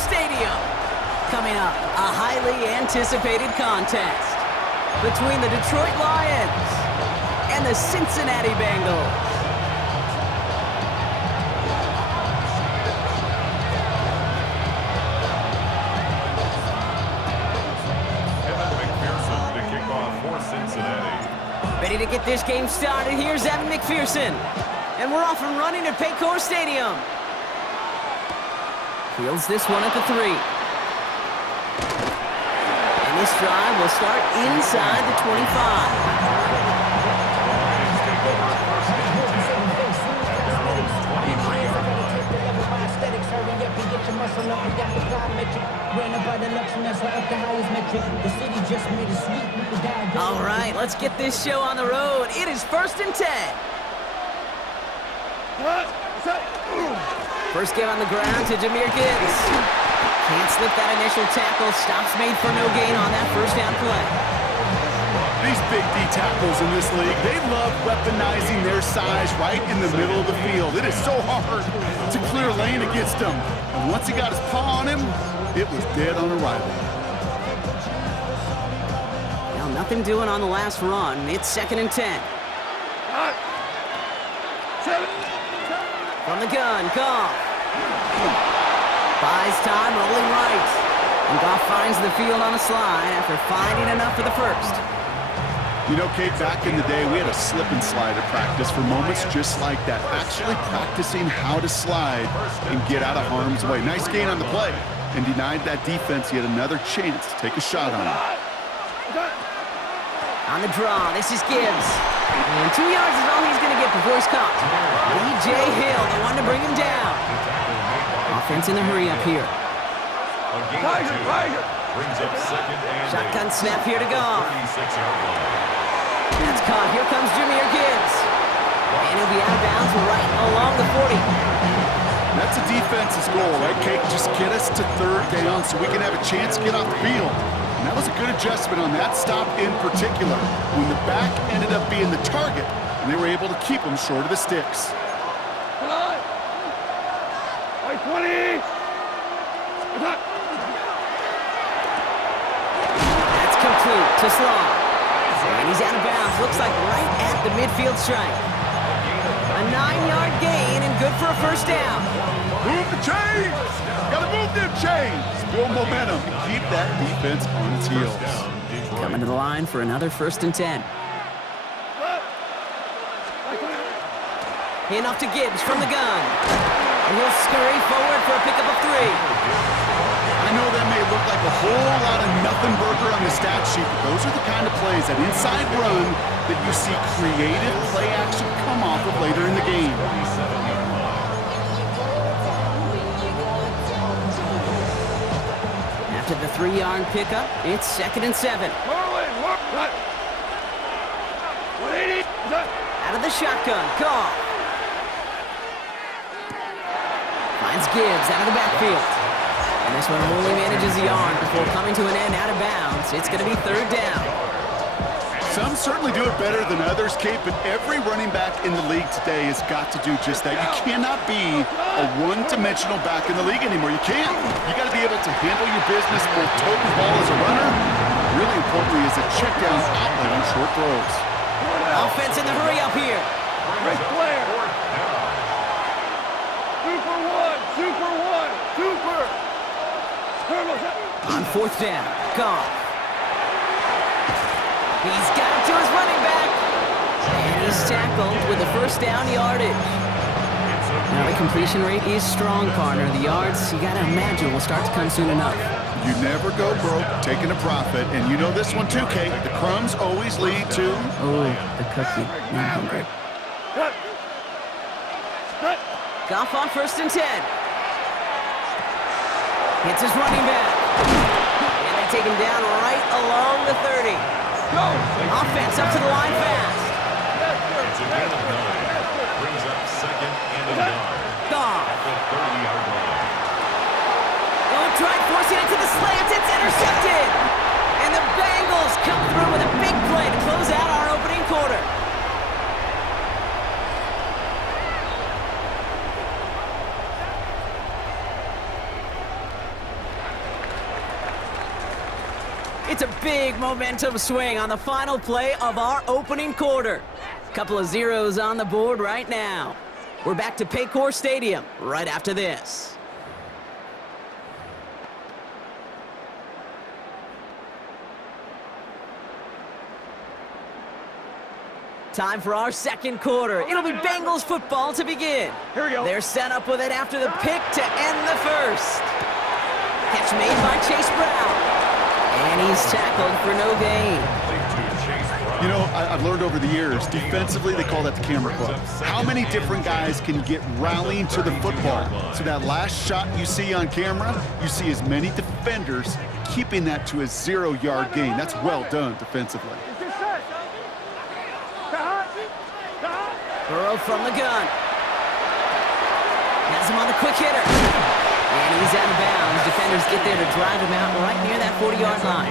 Stadium. Coming up, a highly anticipated contest between the Detroit Lions and the Cincinnati Bengals. Ready to get this game started, here's Evan McPherson. And we're off and running at Paycor Stadium. Fields this one at the 3. And this drive will start inside the 25. All right, let's get this show on the road. It is 1st and 10. First give on the ground to Jahmyr Gibbs. Can't slip that initial tackle. Stops made for no gain on that first down play. These big D tackles in this league, they love weaponizing their size right in the middle of the field. It is so hard to clear lane against him. And once he got his paw on him, it was dead on arrival. Well, nothing doing on the last run. It's 2nd and 10. From the gun, Goff. Buys time, rolling right. And Goff finds the field on a slide after finding enough for the first. You know, Kate, back in the day, we had a slip and slide at practice for moments just like that. Actually practicing how to slide and get out of harm's way. Nice gain on the play. And denied that defense yet another chance to take a shot on him. On the draw, this is Gibbs. And 2 yards is all he's going to get before he's caught. B.J. Hill, the one to bring him down. Offense in the hurry up here. Shotgun snap here to go. That's caught. Here comes Jahmyr Gibbs. And he'll be out of bounds right along the 40. That's a defense's goal, right, Kate? Just get us to 3rd down so we can have a chance to get off the field. And that was a good adjustment on that stop in particular, when the back ended up being the target, and they were able to keep him short of the sticks. 20. That's complete to Slaw. And he's out of bounds. Looks like right at the midfield stripe. A 9-yard gain and good for a first down. Move the chains! Gotta move them chains! Build momentum and keep that defense on its heels. Coming to the line for another 1st and 10. Hand off to Gibbs from the gun. And he'll scurry forward for a pickup of 3. I know that may look like a whole lot of nothing burger on the stat sheet, but those are the kind of plays, that inside run, that you see creative play action come off of later in the game. After the 3-yard pickup, it's 2nd and 7. Out of the shotgun, Goff. Finds Gibbs out of the backfield. And this one only manages a yard before coming to an end out of bounds. It's going to be 3rd down. Some certainly do it better than others, Kate, but every running back in the league today has got to do just that. You cannot be a one-dimensional back in the league anymore. You can't. You got to be able to handle your business, both tote the ball as a runner, really importantly as a check down outlet on short throws. Offense in the hurry up here. Rick Blair. Super. On 4th down, Goff. He's got it to his running back. And he's tackled with the first down yardage. Now the completion rate is strong, partner. The yards, you got to imagine, will start to come soon enough. You never go broke taking a profit. And you know this one too, Kate. The crumbs always lead to... Oh, the cookie. Now I'm hungry. Goff on 1st and 10. Hits his running back. And they take him down right along the 30. Offense up to the line fast. It's a gain of 9. Brings up 2nd and a yard. Goff. At the 30-yard line. Don't try forcing it to the slants. It's intercepted. And the Bengals come through with a big play to close out our opening quarter. It's a big momentum swing on the final play of our opening quarter. Couple of zeros on the board right now. We're back to Paycor Stadium right after this. Time for our second quarter. It'll be Bengals football to begin. Here we go. They're set up with it after the pick to end the first. Catch made by Chase Brown. And he's tackled for no gain. You know, I've learned over the years, defensively, they call that the camera club. How many different guys can get rallying to the football? So that last shot you see on camera, you see as many defenders keeping that to a 0-yard gain. That's well done defensively. Burrow from the gun. Has him on the quick hitter. And he's out of bounds. Defenders get there to drive him out right near that 40-yard line.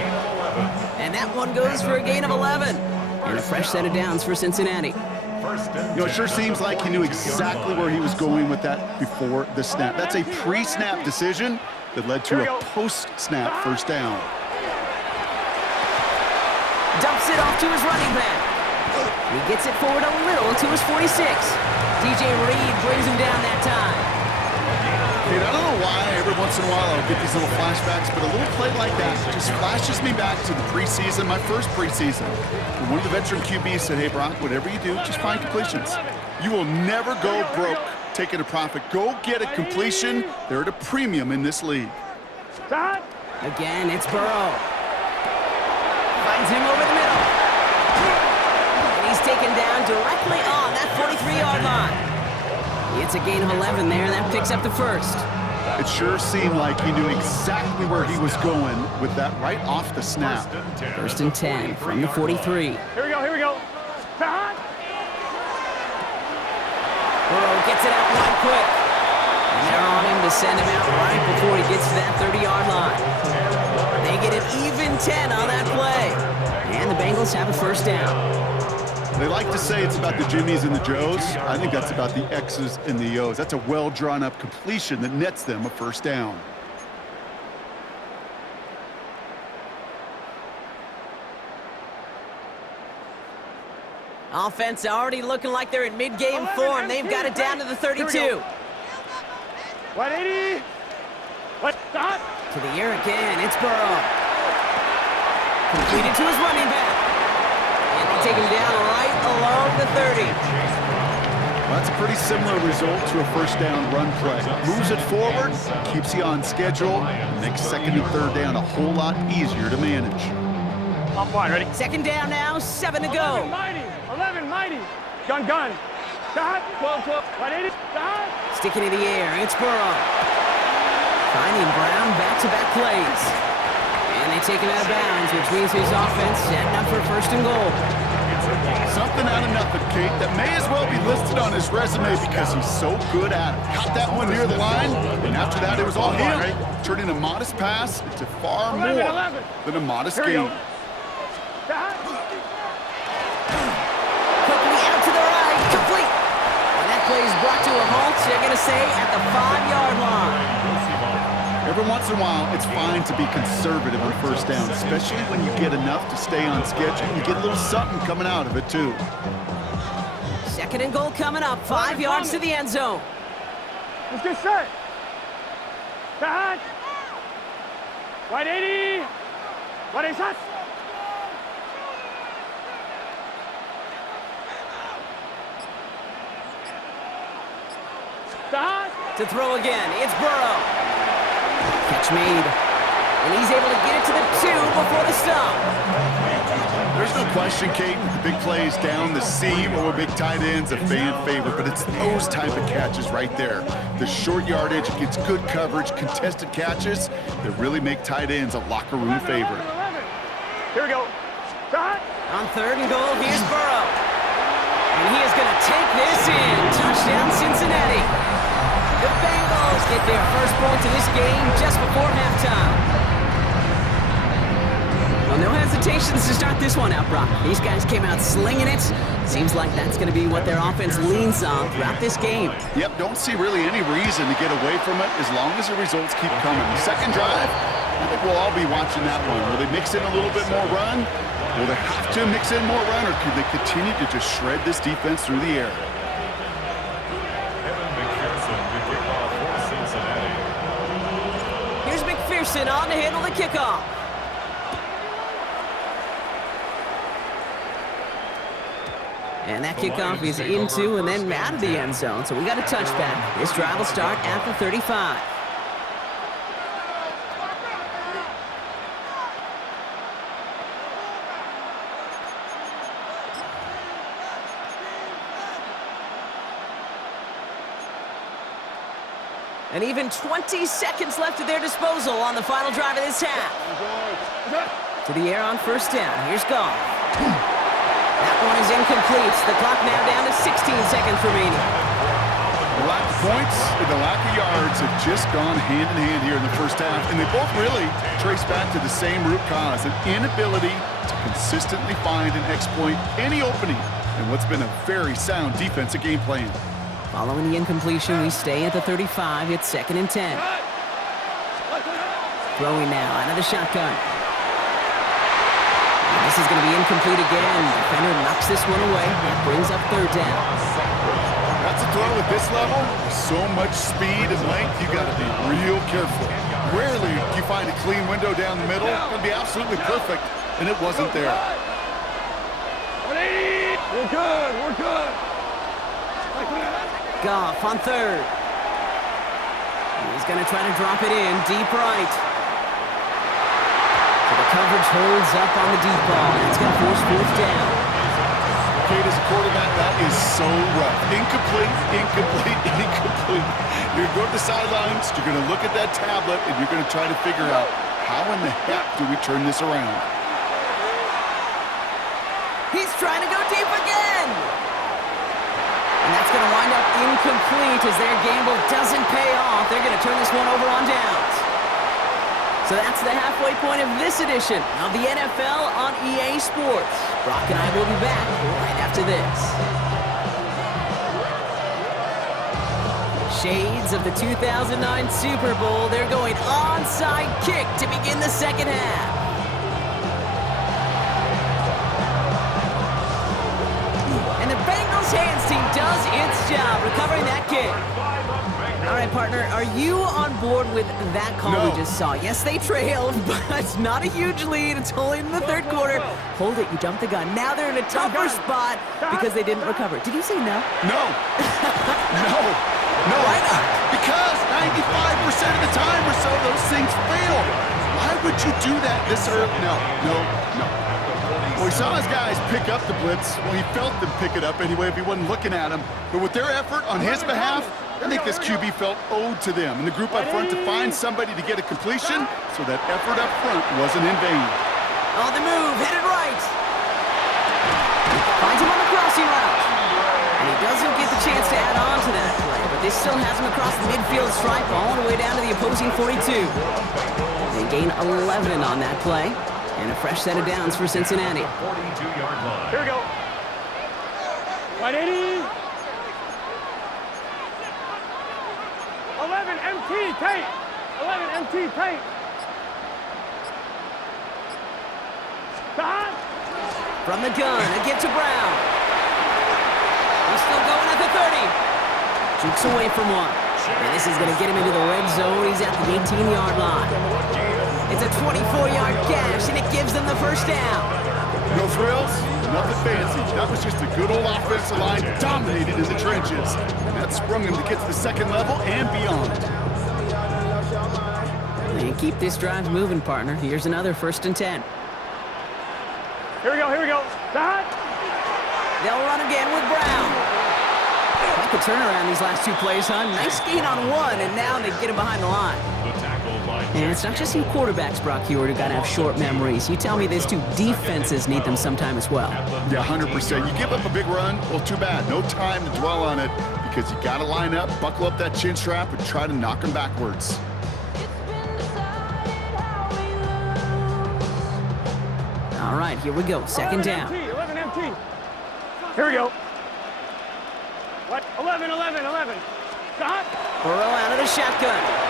And that one goes for a gain of 11. And a fresh set of downs for Cincinnati. You know, it sure seems like he knew exactly where he was going with that before the snap. That's a pre-snap decision that led to a post-snap first down. Dumps it off to his running back. He gets it forward a little to his 46. DJ Reed brings him down that time. Dude, I don't know why every once in a while I'll get these little flashbacks, but a little play like that just flashes me back to the preseason, my first preseason. When one of the veteran QBs said, hey, Brock, whatever you do, just find completions. You will never go broke taking a profit. Go get a completion. They're at a premium in this league. Again, it's Burrow. Finds him over the middle. And he's taken down directly on that 43-yard line. It's a gain of 11 there, and that picks up the first. It sure seemed like he knew exactly where he was going with that right off the snap. First and 10 from the 43. Here we go. Burrow gets it out one quick. And they're on him to send him out right before he gets to that 30-yard line. They get an even 10 on that play. And the Bengals have a first down. They like to say it's about the Jimmies and the Joes. I think that's about the X's and the O's. That's a well-drawn-up completion that nets them a first down. Offense already looking like they're in mid-game form. They've got it down to the 32. 180. To the air again. It's Burrow. Completed to his running back. And they take him down right along the 30. Well, that's a pretty similar result to a first down run play. Moves it forward, keeps you on schedule, makes second and third down a whole lot easier to manage. Off line, ready? Second down now, 7 to go. 11, mighty. Gun. 12, 180. Sticking in the air, it's Burrow. Finding Brown back-to-back plays. And they take him out of bounds, which means his offense setting up for first and goal. Something out of nothing, Kate, that may as well be listed on his resume because he's so good at it. Caught that one near the line, and after that it was all him. Turning a modest pass into far more than a modest gain. Quickly out to the right, complete. And that play is brought to a halt, they're going to say, at the 5-yard line. Every once in a while, it's fine to be conservative on first down, especially when you get enough to stay on schedule. You get a little something coming out of it, too. Second and goal coming up, 5 yards to the end zone. Let's get set. 180. 180 shots. To throw again, it's Burrow. Catch made. And he's able to get it to the 2 before the stop. There's no question, Kate, the big plays down the seam or big tight ends a fan favorite, but it's those type of catches right there. The short yardage gets good coverage, contested catches that really make tight ends a locker room favorite. Here we go. On third and goal, here's Burrow. And he is going to take this in. Touchdown, Cincinnati. The Bengals get their first points of this game just before halftime. Well, no hesitations to start this one out, Brock. These guys came out slinging it. Seems like that's going to be what their offense leans on throughout this game. Yep, don't see really any reason to get away from it as long as the results keep coming. The second drive, I think we'll all be watching that one. Will they mix in a little bit more run? Will they have to mix in more run, or could they continue to just shred this defense through the air? Here's McPherson on to handle the kickoff. And that kickoff is into and then out of the end zone. So we got a touchback. This drive will start at the 35. And even 20 seconds left at their disposal on the final drive of this half. To the air on first down. Here's Goff. That one is incomplete. The clock now down to 16 seconds remaining. The lack of points and the lack of yards have just gone hand in hand here in the first half, and they both really trace back to the same root cause, an inability to consistently find and exploit any opening in what's been a very sound defensive game plan. Following the incompletion, we stay at the 35. It's 2nd and 10. Throwing now out of the shotgun. And this is going to be incomplete again. Defender knocks this one away. That brings up 3rd down. That's a throw at this level. So much speed and length, you got to be real careful. Rarely do you find a clean window down the middle. It's going to be absolutely perfect, and it wasn't there. 180. We're good. We're good. Goff on 3rd. He's going to try to drop it in deep right. So the coverage holds up on the deep ball. That's going to force 4th down. Kate, as a quarterback, that is so rough. Incomplete, incomplete, incomplete. You're going to go to the sidelines, you're going to look at that tablet, and you're going to try to figure out how in the heck do we turn this around. He's trying to go deep again. And that's going to wind up incomplete as their gamble doesn't pay off. They're going to turn this one over on downs. So that's the halfway point of this edition of the NFL on EA Sports. Brock and I will be back right after this. Shades of the 2009 Super Bowl. They're going onside kick to begin the second half. Hands team does its job recovering that kick. All right, partner, are you on board with that call we just saw? Yes, they trailed, but it's not a huge lead. It's only in the 3rd quarter. Hold it, you jumped the gun. Now they're in a tougher spot because they didn't recover. Did you say no? No. No. No. Why not? Because 95% of the time or so, those things fail. Why would you do that this early? No. Well, he saw his guys pick up the blitz. Well, he felt them pick it up anyway if he wasn't looking at him. But with their effort on his behalf, I think this QB felt owed to them and the group up front to find somebody to get a completion, so that effort up front wasn't in vain. On the move, headed right. Finds him on the crossing route. And he doesn't get the chance to add on to that play, but this still has him across the midfield stripe all the way down to the opposing 42. They gain 11 on that play. And a fresh set of downs for Cincinnati. 42-yard line. Here we go. 180. 11 MT tape. 11 MT tape. Stop. From the gun, a give to Brown. He's still going at the 30. Jukes away from one. And this is going to get him into the red zone. He's at the 18-yard line. It's a 24-yard gash, and it gives them the first down. No thrills, nothing fancy. That was just a good old offensive line dominated in the trenches. And that sprung him to get to the 2nd level and beyond. And keep this drive moving, partner. Here's another 1st and 10. Here we go. Here we go. Stop. They'll run again with Brown. Quite the turnaround these last 2 plays, huh? Nice gain on one, and now they get him behind the line. And it's not just you quarterbacks, Brock Hewitt, who got to have short memories. You tell me these 2 defenses need them sometime as well. Yeah, 100%. You give up a big run, well, too bad. No time to dwell on it because you got to line up, buckle up that chin strap, and try to knock them backwards. All right, here we go. 2nd down. 11 MT. Here we go. What? 11. Stop. Burrow out of the shotgun.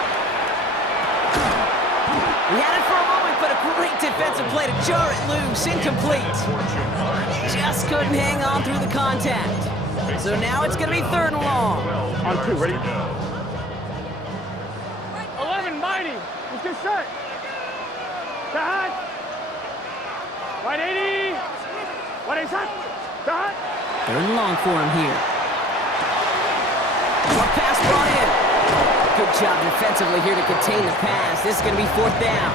He had it for a moment, but a great defensive play to jar it loose. Incomplete. Just couldn't hang on through the contact. So now it's going to be 3rd and long. On 2, ready? 11, mighty. Let's get set. Cut. Right 80. Right 80, set. Cut. 3rd and long for him here. Short pass brought in. Good job defensively here to contain the pass. This is going to be 4th down.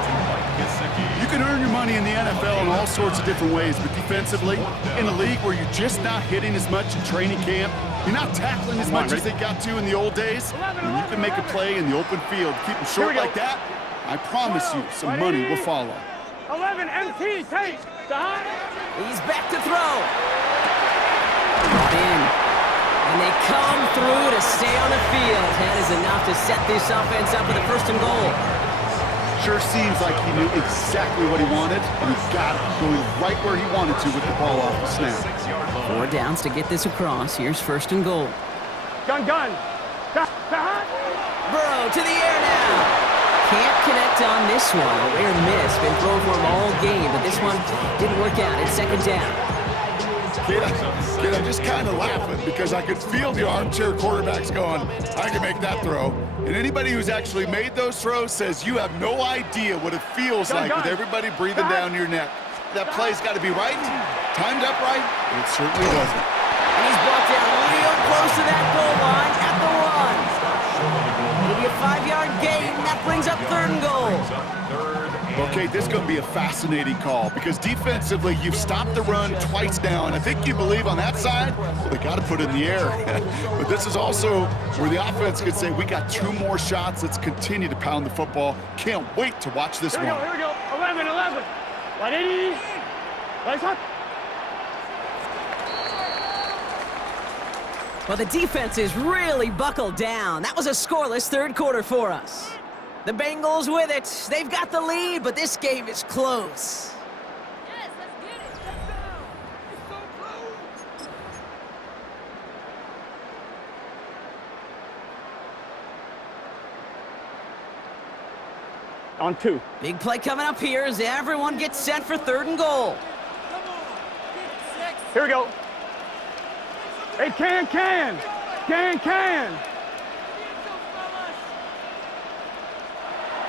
You can earn your money in the NFL in all sorts of different ways, but defensively, in a league where you're just not hitting as much in training camp, you're not tackling as much as they got to in the old days, when you can make a play in the open field, keep them short like that, I promise you some money will follow. 11, MT, take. He's back to throw. Brought in. And they come through to stay on the field. That is enough to set this offense up with a 1st and goal. Sure seems like he knew exactly what he wanted, and he got it going right where he wanted to with the ball off the snap. 4 downs to get this across. Here's 1st and goal. Gun. Burrow to the air now. Can't connect on this one. A rare miss. Been thrown for him all game, but this one didn't work out. It's 2nd down. Kid, I'm just kind of laughing because I could feel the armchair quarterbacks going, I can make that throw. And anybody who's actually made those throws says you have no idea what it feels like with everybody breathing down your neck. That play's got to be right, timed up right, and it certainly doesn't. And he's brought down real close to that goal line at the 1. Maybe a 5-yard gain. That brings up 3rd and goal. Okay, this is going to be a fascinating call because defensively, you've stopped the run twice now, and I think you believe on that side, well, they got to put it in the air. But this is also where the offense could say, we got 2 more shots. Let's continue to pound the football. Can't wait to watch this one. Here we go. 11. 180. Lights up. Well, the defense is really buckled down. That was a scoreless 3rd quarter for us. The Bengals with it. They've got the lead, but this game is close. Yes, let's get it. Let's go. It's so close. On 2. Big play coming up here as everyone gets set for 3rd and goal. Here we go. Hey, can.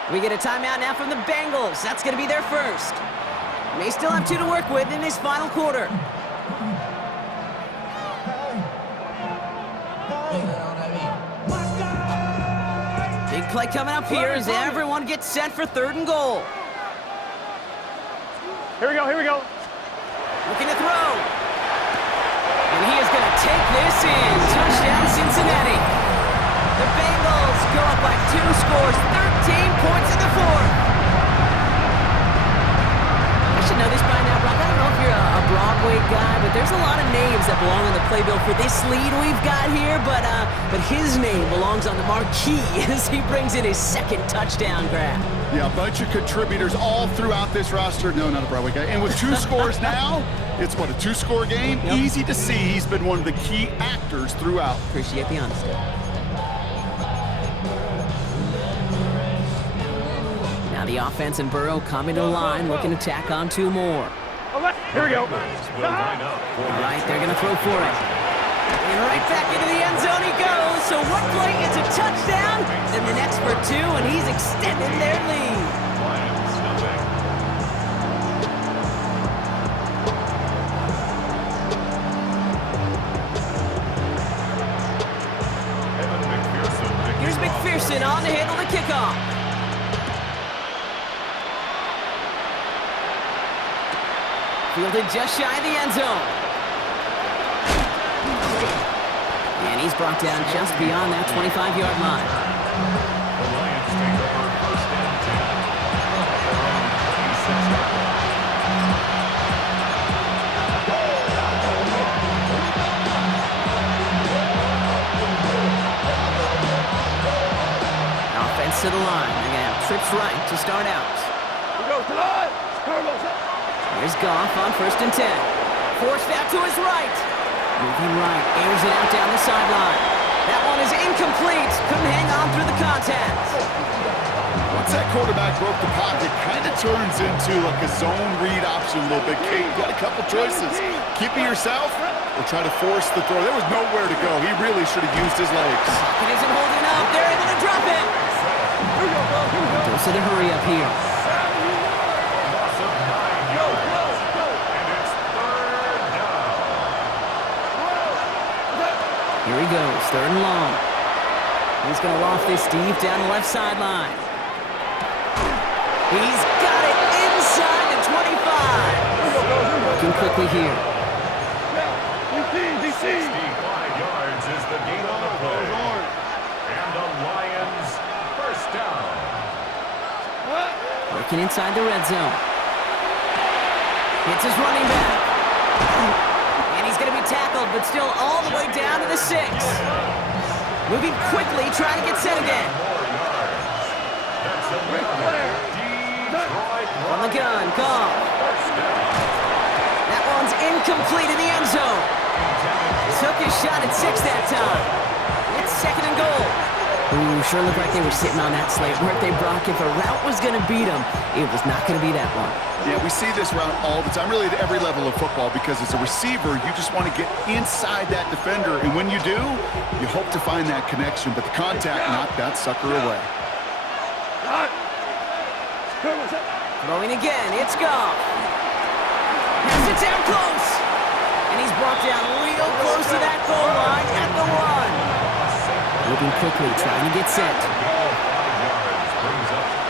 We get a timeout now from the Bengals. That's going to be their 1st. They still have 2 to work with in this final quarter. Big play coming up here as everyone gets set for 3rd and goal. Here we go. Looking to throw. And he is going to take this in. Touchdown, Cincinnati. The Bengals go up by 2 scores, 13 points in the 4th. I should know this by now, Brock. I don't know if you're a Broadway guy, but there's a lot of names that belong on the playbill for this lead we've got here, but his name belongs on the marquee as he brings in his 2nd touchdown grab. Yeah, a bunch of contributors all throughout this roster. No, not a Broadway guy. And with 2 scores now, it's what, a 2-score game? Yep. Easy to see he's been one of the key actors throughout. Appreciate the honesty. Now the offense and Burrow coming to the line, looking to tack on 2 more. Here we go. All right, they're going to throw for it. And right back into the end zone he goes. So one play, it's a touchdown. Then the next for 2, and he's extending their lead. Here's McPherson on to handle the kickoff. Fielded just shy of the end zone. And he's brought down just beyond that 25-yard line. The Lions take over 1st and 10. Offense to the line. They're going to have trips right to start out. We go to the line. Here's Goff on 1st and 10. Forced out to his right. Moving right, airs it out down the sideline. That one is incomplete. Couldn't hang on through the contact. Once that quarterback broke the pocket, kind of turns into like a zone read option a little bit. Kate, you got a couple choices. Keep it yourself or try to force the throw. There was nowhere to go. He really should have used his legs. It isn't holding up. They're able to drop it. Dose of the hurry up here. Loss of 9 yards. And it's third down. Here he goes, 3rd and long. He's going to loft this deep down the left sideline. He's got it inside the 25. Working quickly here. 65 yards is the gain on the play. And the Lions first down. Working inside the red zone. Hits his running back. And he's going to be tackled, but still all the way down to the 6. Moving quickly, trying to get set again. That's a Detroit On the gun, Goff. That one's incomplete in the end zone. Took his shot at 6 that time. It's 2nd and goal. Ooh, sure looked like they were sitting on that slate, weren't they, Brock? If a route was going to beat them, it was not going to be that one. Yeah, we see this route all the time, really at every level of football, because as a receiver, you just want to get inside that defender, and when you do, you hope to find that connection, but the contact knocked that sucker away. Throwing again, it's Goff. Has it down close. And he's brought down real close to that goal line at the 1. Moving quickly, trying to get set.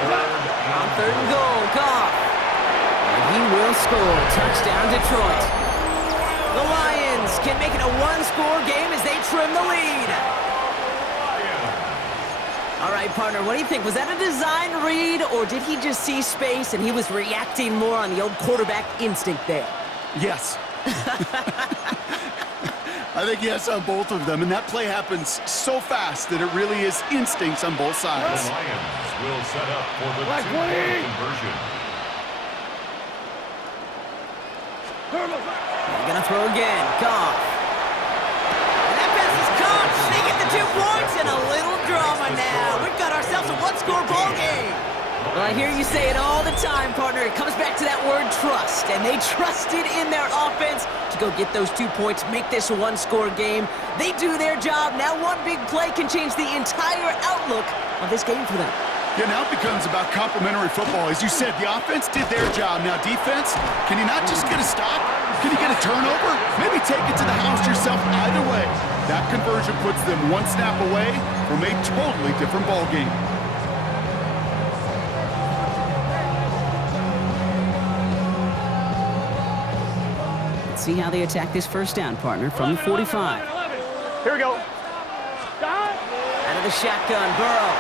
On 3rd and goal, Goff. And he will score. Touchdown, Detroit. The Lions can make it a 1-score game as they trim the lead. All right, partner, what do you think? Was that a design read, or did he just see space and he was reacting more on the old quarterback instinct there? Yes. I think yes on both of them, and that play happens so fast that it really is instincts on both sides. The Lions will set up for the 2-point conversion. They're going to throw again. Goff. And that pass is caught. They get the 2 points and a little drama now. We've got ourselves a 1-score ball game. Well, I hear you say it all the time, partner. It comes back to that word trust, and they trusted in their offense to go get those 2 points, make this a 1-score game. They do their job. Now one big play can change the entire outlook of this game for them. Yeah, now it becomes about complementary football. As you said, the offense did their job. Now defense, can you not just get a stop? Can you get a turnover? Maybe take it to the house yourself. Either way, that conversion puts them 1 snap away from a totally different ball game. See how they attack this first down, partner, from the 45. Here we go. Out of the shotgun, Burrow.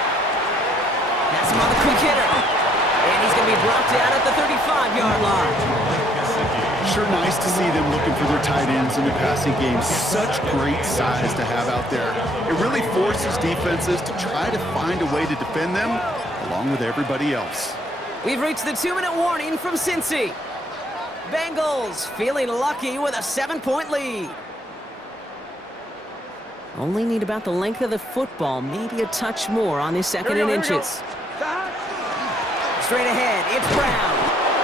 That's him on the quick hitter. And he's going to be brought down at the 35-yard line. Sure nice to see them looking for their tight ends in the passing game. Such great size to have out there. It really forces defenses to try to find a way to defend them along with everybody else. We've reached the 2-minute warning from Cincy. Bengals feeling lucky with a 7-point lead. Only need about the length of the football, maybe a touch more on this 2nd and inches. Straight ahead, it's Brown.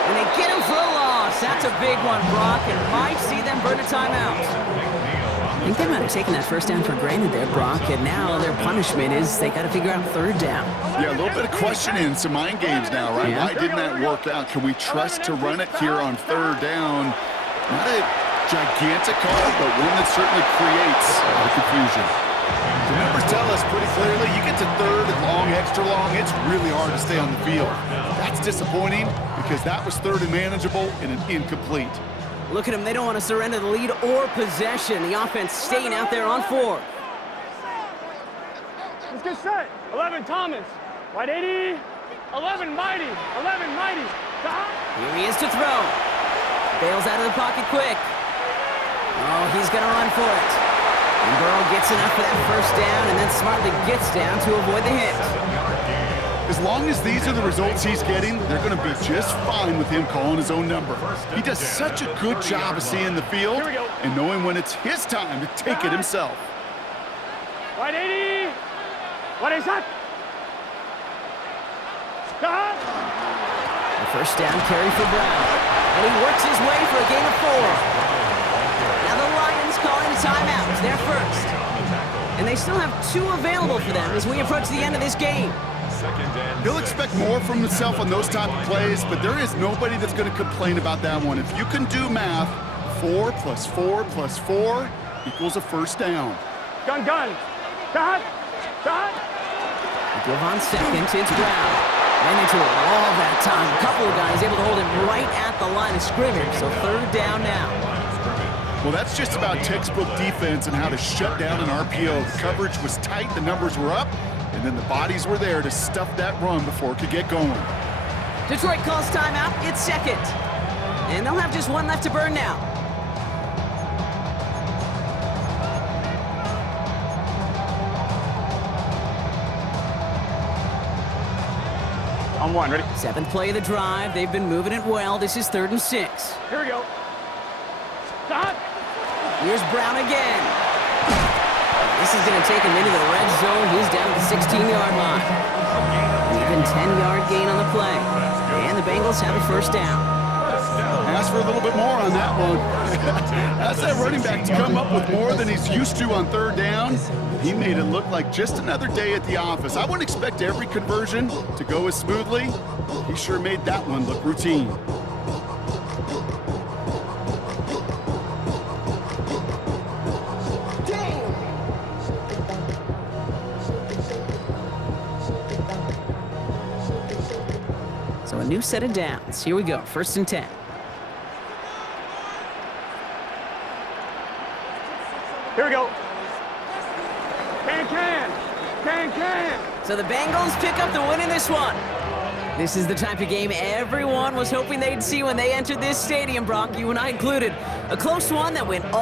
And they get him for a loss. That's a big one, Brock, and might see them burn a timeout. I think they might have taken that first down for granted there, Brock, and now their punishment is they got to figure out 3rd down. Yeah, a little bit of questioning, some mind games now, right? Yeah. Why didn't that work out? Can we trust to run it here on 3rd down? Not a gigantic call, but one that certainly creates a lot of confusion. The numbers tell us pretty clearly, you get to 3rd and long, extra long, it's really hard to stay on the field. That's disappointing because that was 3rd and manageable and an incomplete. Look at them. They don't want to surrender the lead or possession. The offense staying out there on 4. Let's get set. 11, Thomas. Wide 80. 11, Mighty. 11, Mighty. Here he is to throw. Bails out of the pocket quick. Oh, he's going to run for it. And Burrow gets enough for that first down and then smartly gets down to avoid the hit. As long as these are the results he's getting, they're going to be just fine with him calling his own number. He does such a good job of seeing the field and knowing when it's his time to take it himself. Wide 80. What is that? First down carry for Brown. And he works his way for a gain of 4. Now the Lions calling a timeout. They're first. And they still have 2 available for them as we approach the end of this game. He'll expect more from himself on those type of plays, but there is nobody that's going to complain about that one. If you can do math, 4 plus 4 plus 4 equals a first down. Gun. Dot. Give on second, it's Brown. Ran into a wall that time. A couple of guys able to hold him right at the line of scrimmage, so third down now. Well, that's just about textbook defense and how to shut down an RPO. The coverage was tight, the numbers were up, and then the bodies were there to stuff that run before it could get going. Detroit calls timeout, it's second. And they'll have just 1 left to burn now. On 1, ready? 7th play of the drive. They've been moving it well. This is 3rd and 6. Here we go. Dot. Here's Brown again. This is going to take him into the red zone. He's down at the 16-yard line. An even 10-yard gain on the play. And the Bengals have a first down. Ask for a little bit more on that one. That's that running back to come up with more than he's used to on 3rd down. He made it look like just another day at the office. I wouldn't expect every conversion to go as smoothly. He sure made that one look routine. So a new set of downs. Here we go, 1st and 10. Here we go. Can. So the Bengals pick up the win in this one. This is the type of game everyone was hoping they'd see when they entered this stadium, Brock, you and I included. A close one that went all